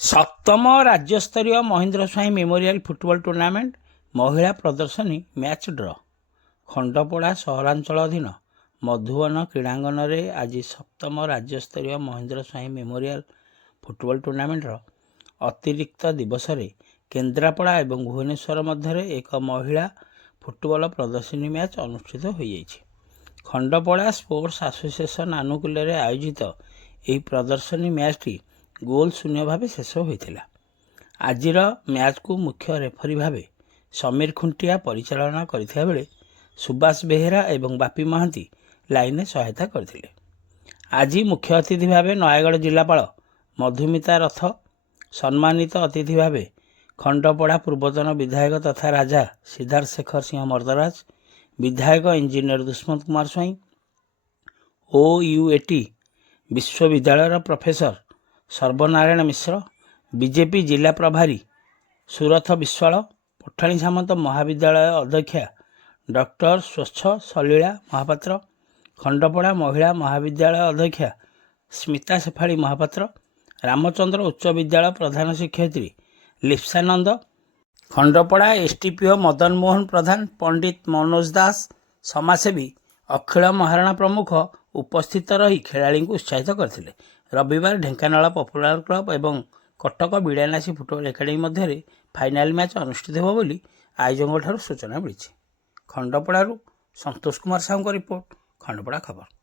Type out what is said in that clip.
ସପ୍ତମ ରାଜ୍ୟସ୍ତରୀୟ Mahendra Swain memorial football tournament ମହିଳା ପ୍ରଦର୍ଶନୀ ମ୍ୟାଚ୍ ଡ୍ର। ଖଣ୍ଡପଡ଼ା ସହରାଞ୍ଚଳ ଅଧୀନ ମଧୁବନ କ୍ରୀଡ଼ାଙ୍ଗନରେ ଆଜି ସପ୍ତମ ରାଜ୍ୟସ୍ତରୀୟ ମହେନ୍ଦ୍ର ସ୍ୱାଇଁ ମେମୋରିଆଲ ଫୁଟବଲ ଟୁର୍ଣ୍ଣାମେଣ୍ଟର ଅତିରିକ୍ତ ଦିବସରେ କେନ୍ଦ୍ରାପଡ଼ା ଏବଂ ଭୁବନେଶ୍ୱର ମଧ୍ୟରେ ଏକ ମହିଳା ଫୁଟବଲ ପ୍ରଦର୍ଶନୀ ମ୍ୟାଚ୍ ଅନୁଷ୍ଠିତ ହୋଇଯାଇଛି। ଖଣ୍ଡପଡ଼ା ସ୍ପୋର୍ଟସ ଆସୋସିଏସନ୍ ଆନୁକୂଲ୍ୟରେ ଆୟୋଜିତ ଏହି ପ୍ରଦର୍ଶନୀ ମ୍ୟାଚ୍ଟି ଗୋଲ୍ ଶୂନ୍ୟ ଭାବେ ଶେଷ ହୋଇଥିଲା। ଆଜିର ମ୍ୟାଚ୍କୁ ମୁଖ୍ୟ ରେଫରୀ ଭାବେ ସମୀର ଖୁଣ୍ଟିଆ ପରିଚାଳନା କରିଥିବା ବେଳେ ସୁବାସ ବେହେରା ଏବଂ ବାପି ମହାନ୍ତି ଲାଇନରେ ସହାୟତା କରିଥିଲେ। ଆଜି ମୁଖ୍ୟ ଅତିଥି ଭାବେ ନୟାଗଡ଼ ଜିଲ୍ଲାପାଳ ମଧୁମିତା ରଥ, ସମ୍ମାନିତ ଅତିଥି ଭାବେ ଖଣ୍ଡପଡ଼ା ପୂର୍ବତନ ବିଧାୟକ ତଥା ରାଜା ସିଦ୍ଧାର୍ଥ ଶେଖର ସିଂହ ମର୍ଦ୍ଦରାଜ, ବିଧାୟକ ଇଞ୍ଜିନିୟର ଦୁଷ୍ମନ୍ତ କୁମାର ସ୍ୱାଇଁ, OUAT ବିଶ୍ୱବିଦ୍ୟାଳୟର ପ୍ରଫେସର ସର୍ବନାରାୟଣ ମିଶ୍ର, ବିଜେପି ଜିଲ୍ଲା ପ୍ରଭାରୀ ସୁରଥ ବିଶ୍ୱାଳ, ପଠାଣି ସାମନ୍ତ ମହାବିଦ୍ୟାଳୟ ଅଧ୍ୟକ୍ଷା ଡକ୍ଟର ସ୍ୱଚ୍ଛ ସଲୀଳା ମହାପାତ୍ର, ଖଣ୍ଡପଡ଼ା ମହିଳା ମହାବିଦ୍ୟାଳୟ ଅଧ୍ୟକ୍ଷା ସ୍ମିତା ଶେଫାଳୀ ମହାପାତ୍ର, ରାମଚନ୍ଦ୍ର ଉଚ୍ଚ ବିଦ୍ୟାଳୟ ପ୍ରଧାନ ଶିକ୍ଷୟିତ୍ରୀ ଲିପ୍ସାନନ୍ଦ, ଖଣ୍ଡପଡ଼ା STPO ମଦନ ମୋହନ ପ୍ରଧାନ, ପଣ୍ଡିତ ମନୋଜ ଦାସ, ସମାଜସେବୀ ଅଖିଳ ମହାରଣା ପ୍ରମୁଖ ଉପସ୍ଥିତ ରହି ଖେଳାଳିଙ୍କୁ ଉତ୍ସାହିତ କରିଥିଲେ। ରବିବାର ଢେଙ୍କାନାଳ ପପୁଲାର କ୍ଲବ ଏବଂ କଟକ ବିଡ଼ାନାସୀ ଫୁଟବଲ ଏକାଡେମୀ ମଧ୍ୟରେ ଫାଇନାଲ ମ୍ୟାଚ୍ ଅନୁଷ୍ଠିତ ହେବ ବୋଲି ଆୟୋଜକଙ୍କଠାରୁ ସୂଚନା ମିଳିଛି। ଖଣ୍ଡପଡ଼ାରୁ ସନ୍ତୋଷ କୁମାର ସାହୁଙ୍କ ରିପୋର୍ଟ, ଖଣ୍ଡପଡ଼ା ଖବର।